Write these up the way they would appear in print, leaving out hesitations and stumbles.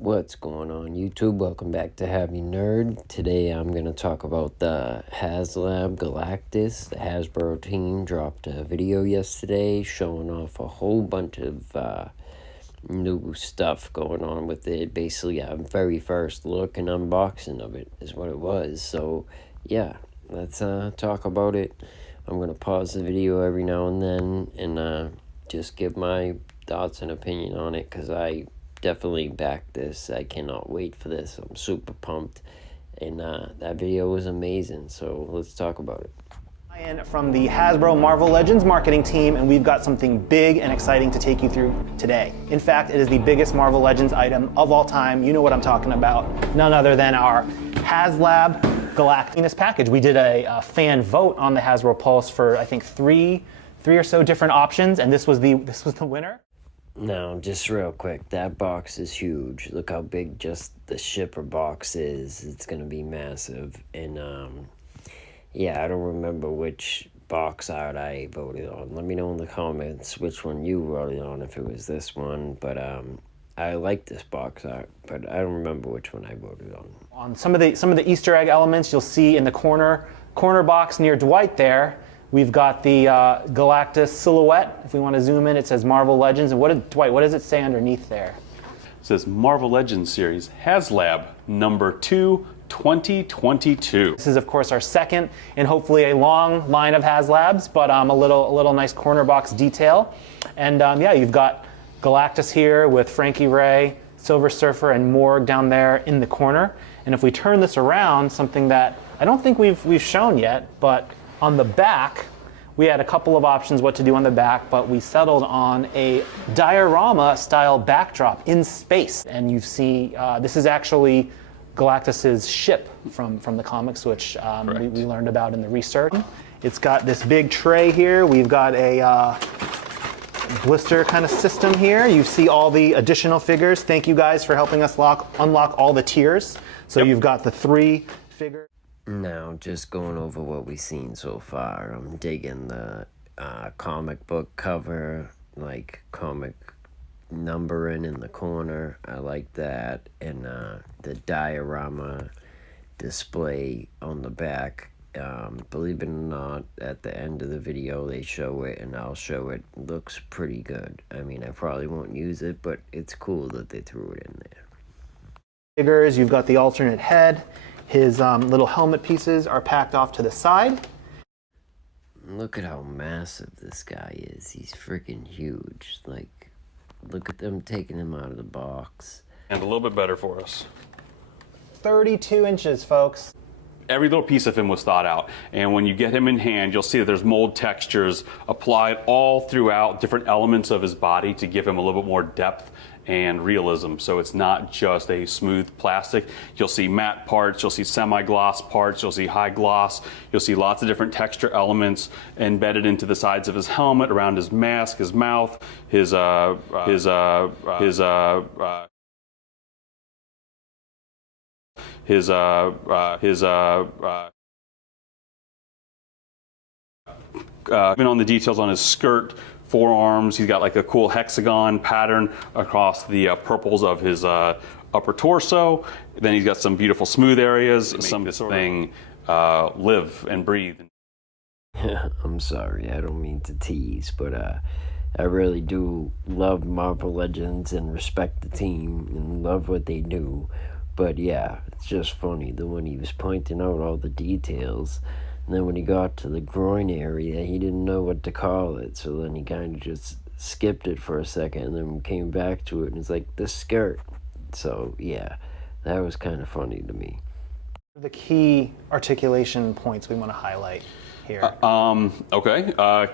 What's going on, YouTube? Welcome back to Happy Nerd. Today I'm going to talk about the Haslab GALACTUS. The Hasbro team dropped a video yesterday showing off a whole bunch of new stuff going on with it. Basically, a very first look and unboxing of it is what it was. So, yeah, let's talk about it. I'm going to pause the video every now and then and just give my thoughts and opinion on it, because I definitely back this. I cannot wait for this. I'm super pumped, and that video was amazing, so let's talk about it. From the Hasbro Marvel Legends marketing team, and we've got something big and exciting to take you through today. In fact, it is the biggest Marvel Legends item of all time. You know what I'm talking about. None other than our Haslab GALACTUS package. We did a fan vote on the Hasbro Pulse for I think three or so different options, and this was the winner. Now, just real quick, that box is huge. Look how big just the shipper box is. It's going to be massive. And, yeah, I don't remember which box art I voted on. Let me know in the comments which one you voted on, if it was this one. But, I like this box art, but I don't remember which one I voted on. On some of the Easter egg elements you'll see in the corner box near Dwight there, we've got the Galactus silhouette. If we want to zoom in, it says Marvel Legends. And Dwight, what does it say underneath there? It says Marvel Legends Series, Haslab, number 2, 2022. This is, of course, our second and hopefully a long line of Haslabs, but a little nice corner box detail. And yeah, you've got Galactus here with Frankie Ray, Silver Surfer, and Morg down there in the corner. And if we turn this around, something that I don't think we've shown yet, but on the back, we had a couple of options what to do on the back, but we settled on a diorama-style backdrop in space. And you see, this is actually Galactus's ship from the comics, which we learned about in the research. It's got this big tray here. We've got a blister kind of system here. You see all the additional figures. Thank you guys for helping us unlock all the tiers. So You've got the 3 figures. Now, just going over what we've seen so far, I'm digging the comic book cover, like comic numbering in the corner. I like that. And the diorama display on the back. Believe it or not, at the end of the video they show it, and I'll show it. Looks pretty good. I mean, I probably won't use it, but it's cool that they threw it in there. Figures, you've got the alternate head. His little helmet pieces are packed off to the side. Look at how massive this guy is. He's freaking huge. Like, look at them taking him out of the box. And a little bit better for us. 32 inches, folks. Every little piece of him was thought out, and when you get him in hand, you'll see that there's mold textures applied all throughout different elements of his body to give him a little bit more depth and realism. So it's not just a smooth plastic. You'll see matte parts, you'll see semi-gloss parts, you'll see high gloss, you'll see lots of different texture elements embedded into the sides of his helmet, around his mask, his mouth, his even on the details on his skirt, forearms, he's got like a cool hexagon pattern across the purples of his upper torso. Then he's got some beautiful smooth areas. This thing live and breathe. I'm sorry, I don't mean to tease, but I really do love Marvel Legends and respect the team and love what they do. But yeah, it's just funny, the when he was pointing out all the details, and then when he got to the groin area, he didn't know what to call it, so then he kind of just skipped it for a second, and then came back to it, and it's like, the skirt. So yeah, that was kind of funny to me. The key articulation points we want to highlight here.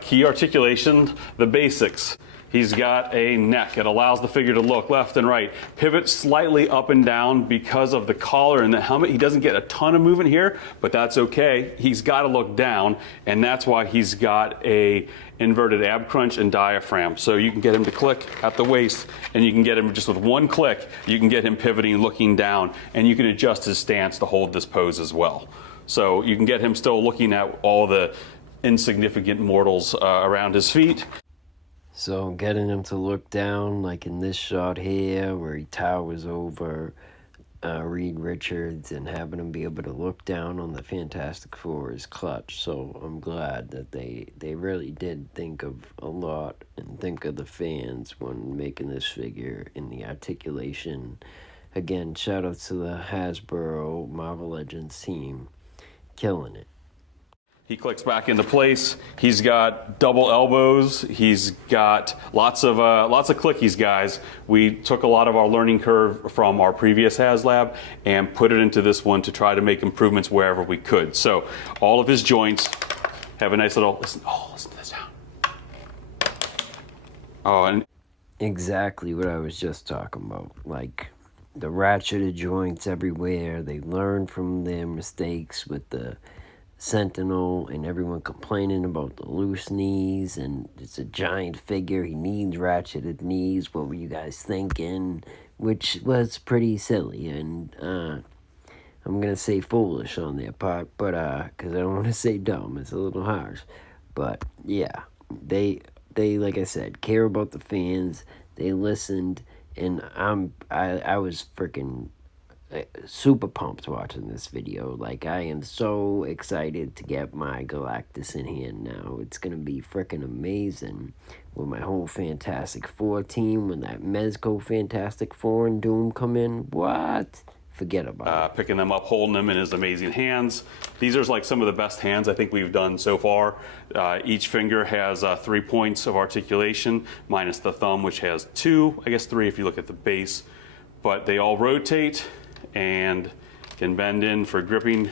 Key articulation, the basics. He's got a neck. It allows the figure to look left and right, pivot slightly up and down because of the collar and the helmet. He doesn't get a ton of movement here, but that's okay. He's got to look down, and that's why he's got a inverted ab crunch and diaphragm. So you can get him to click at the waist, and you can get him just with one click, you can get him pivoting, looking down, and you can adjust his stance to hold this pose as well. So you can get him still looking at all the insignificant mortals around his feet. So getting him to look down, like in this shot here, where he towers over Reed Richards, and having him be able to look down on the Fantastic Four is clutch. So I'm glad that they really did think of a lot and think of the fans when making this figure in the articulation. Again, shout out to the Hasbro Marvel Legends team, killing it. He clicks back into place. He's got double elbows. He's got lots of clickies, guys. We took a lot of our learning curve from our previous Haslab and put it into this one to try to make improvements wherever we could. So all of his joints have a nice little, listen to this sound. Oh, and Exactly what I was just talking about. Like, the ratcheted joints everywhere. They learn from their mistakes with the Sentinel and everyone complaining about the loose knees, and it's a giant figure. He needs ratcheted knees. What were you guys thinking? Which was pretty silly, and I'm gonna say foolish on their part, but because I don't want to say dumb. It's a little harsh, but yeah, they like I said, care about the fans. They listened, and I was freaking super pumped watching this video. Like, I am so excited to get my Galactus in here now. It's gonna be freaking amazing with my whole Fantastic Four team. When that Mezco Fantastic Four and Doom come in, what? Forget about it. picking them up, holding them in his amazing hands. These are like some of the best hands I think we've done so far. Each finger has 3 points of articulation, minus the thumb, which has 2, I guess 3 if you look at the base. But they all rotate and can bend in for gripping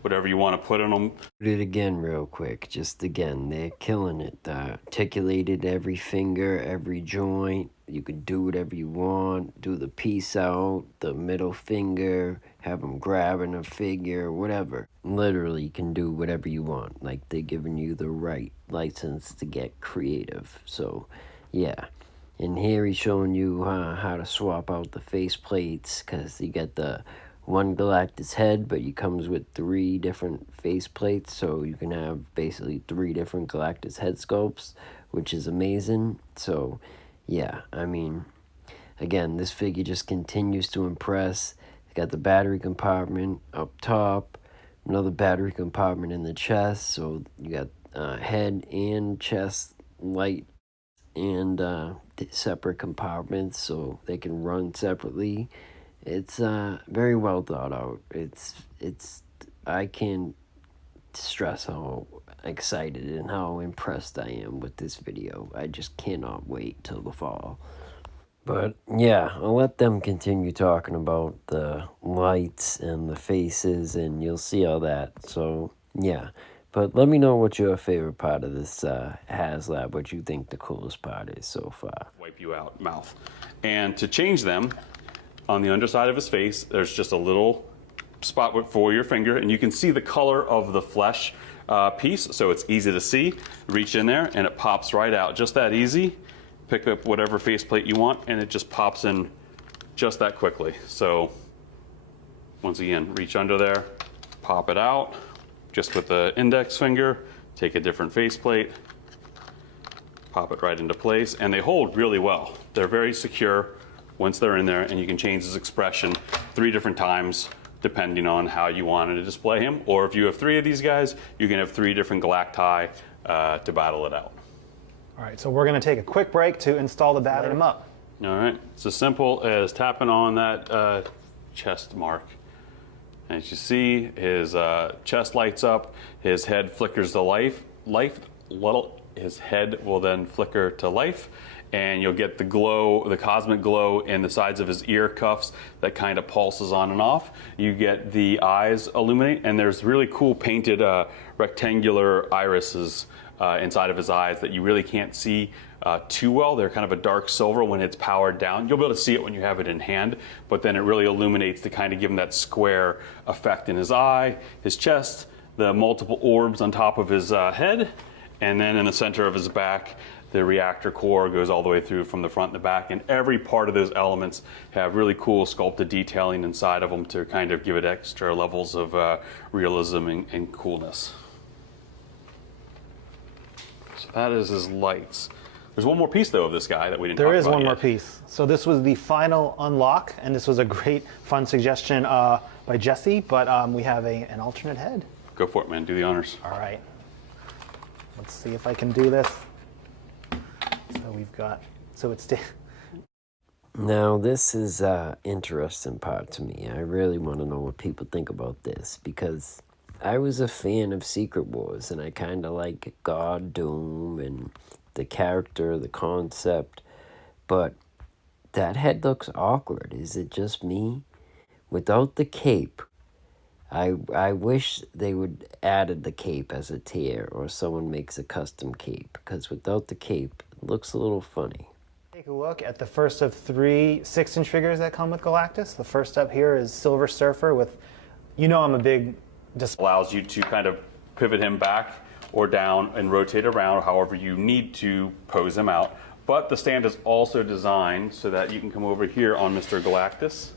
whatever you want to put on them. Do it again real quick. Just again, they're killing it. Articulated every finger, every joint. You can do whatever you want. Do the peace out, the middle finger, have them grabbing a figure, whatever. Literally, you can do whatever you want. Like, they're giving you the right license to get creative. So, yeah. And here he's showing you how to swap out the face plates, because you get the one Galactus head, but he comes with 3 different face plates, so you can have basically 3 different Galactus head sculpts, which is amazing. So, yeah, I mean, again, this figure just continues to impress. It's got the battery compartment up top, another battery compartment in the chest, so you got head and chest light and separate compartments so they can run separately. It's very well thought out. I can't stress how excited and how impressed I am with this video. I just cannot wait till the fall. But yeah, I'll let them continue talking about the lights and the faces, and you'll see all that. So yeah. But let me know what your favorite part of this Haslab, what you think the coolest part is so far. Wipe you out, mouth. And to change them, on the underside of his face, there's just a little spot for your finger, and you can see the color of the flesh piece, so it's easy to see. Reach in there, and it pops right out. Just that easy. Pick up whatever faceplate you want, and it just pops in just that quickly. So, once again, reach under there, pop it out. Just with the index finger, take a different faceplate, pop it right into place, and they hold really well. They're very secure once they're in there, and you can change his expression 3 different times depending on how you wanted to display him. Or if you have 3 of these guys, you can have 3 different Galacti to battle it out. All right, so we're going to take a quick break to install the battery them up. All right, it's as simple as tapping on that chest mark. As you see, his chest lights up, his head flickers to life. His head will then flicker to life, and you'll get the glow, the cosmic glow in the sides of his ear cuffs that kind of pulses on and off. You get the eyes illuminate, and there's really cool painted rectangular irises inside of his eyes that you really can't see too well. They're kind of a dark silver when it's powered down. You'll be able to see it when you have it in hand, but then it really illuminates to kind of give him that square effect in his eye, his chest, the multiple orbs on top of his head, and then in the center of his back, the reactor core goes all the way through from the front and the back, and every part of those elements have really cool sculpted detailing inside of them to kind of give it extra levels of realism and coolness. So that is his lights. There's one more piece though of this guy that we didn't. There talk is about one yet. more piece. So this was the final unlock, and this was a great, fun suggestion by Jesse. But we have an alternate head. Go for it, man. Do the honors. All right. Let's see if I can do this. So we've got. So it's. Now, this is an interesting part to me. I really want to know what people think about this, because I was a fan of Secret Wars, and I kind of like God Doom and the character, the concept, but that head looks awkward. Is it just me? Without the cape, I wish they would added the cape as a tier, or someone makes a custom cape, because without the cape, it looks a little funny. Take a look at the first of 3 6-inch figures that come with Galactus. The first up here is Silver Surfer with, I'm a big Allows you to kind of pivot him back or down and rotate around however you need to pose him out. But the stand is also designed so that you can come over here on Mr. Galactus.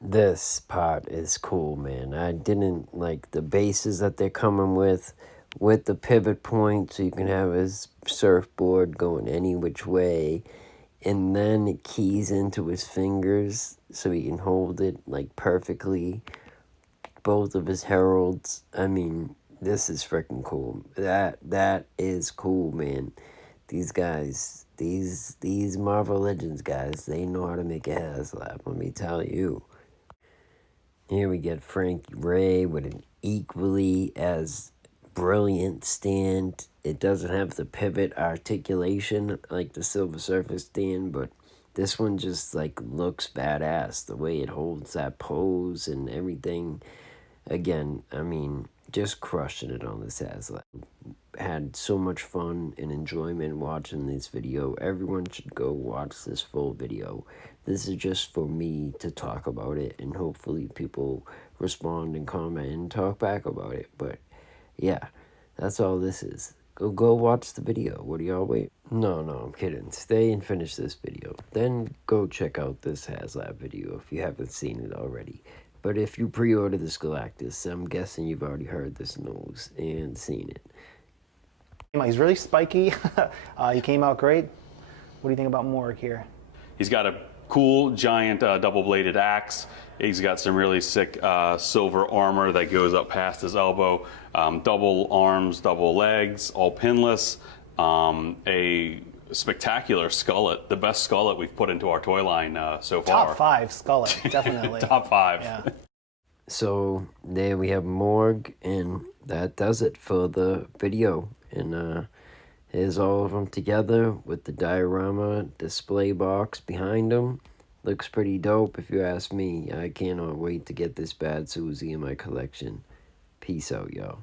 This part is cool, man. I didn't like the bases that they're coming with the pivot point, so you can have his surfboard going any which way, and then it keys into his fingers so he can hold it like perfectly. Both of his heralds. I mean, this is freaking cool. That is cool, man. These guys, these Marvel Legends guys, they know how to make a Haslab, let me tell you. Here we get Frankie Ray with an equally as brilliant stand. It doesn't have the pivot articulation like the Silver Surfer stand, but this one just like looks badass. The way it holds that pose and everything. Again, I mean, just crushing it on this Haslab. Had so much fun and enjoyment watching this video. Everyone should go watch this full video. This is just for me to talk about it, and hopefully people respond and comment and talk back about it. But yeah, that's all this is. Go watch the video. What do y'all wait? No, I'm kidding. Stay and finish this video. Then go check out this Haslab video if you haven't seen it already. But if you pre-order this Galactus, I'm guessing you've already heard this news and seen it. He's really spiky. He came out great. What do you think about Morg here? He's got a cool, giant, double-bladed axe. He's got some really sick silver armor that goes up past his elbow. Double arms, double legs, all pinless. A spectacular skullet, the best skullet we've put into our toy line so far. Top 5 skullet, definitely. Top 5. Yeah. So there we have Morg, and that does it for the video. And here's all of them together with the diorama display box behind them. Looks pretty dope if you ask me. I cannot wait to get this Bad Susie in my collection. Peace out, y'all.